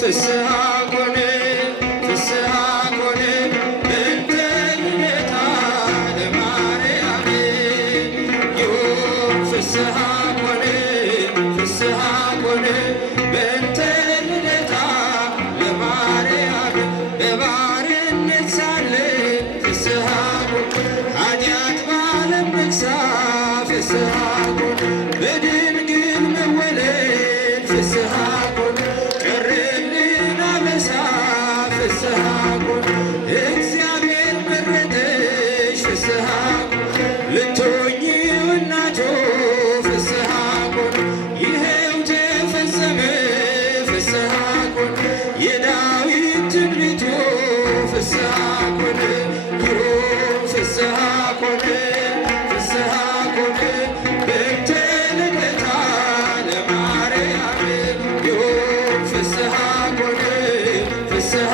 ፍስሐ ኮነ ፍስሐ ኮነ በእንተ ልደታ ለማርያም ዮም ፍስሐ ኮነ ፍስሐ ኮነ በእንተ ልደታ ለማርያም በባርነት ሳለን ፍስሐ ኮነ ኃጢአት በዓለም ነግሣ ፍስሐ ኮነ በድንግል መወለድ ፍስሐ ኮነ ቀረልን አበሳ ፍስሐ ኮነ እግዚአብሔር መረጠሽ ፍስሐ ኮነ ልትሆኚ እናቱ ፍስሐ ኮነ ይኸው ተፈጸመ ፍስሐ ኮነ የዳዊት ትንቢቱ ፍስሐ ኮነ ዮም ፍስሐ ኮነ ፍስሐ ኮነ በእንተ ልደታ ለማርያም ዮም ፍስሐ ኮነ ፍስሐ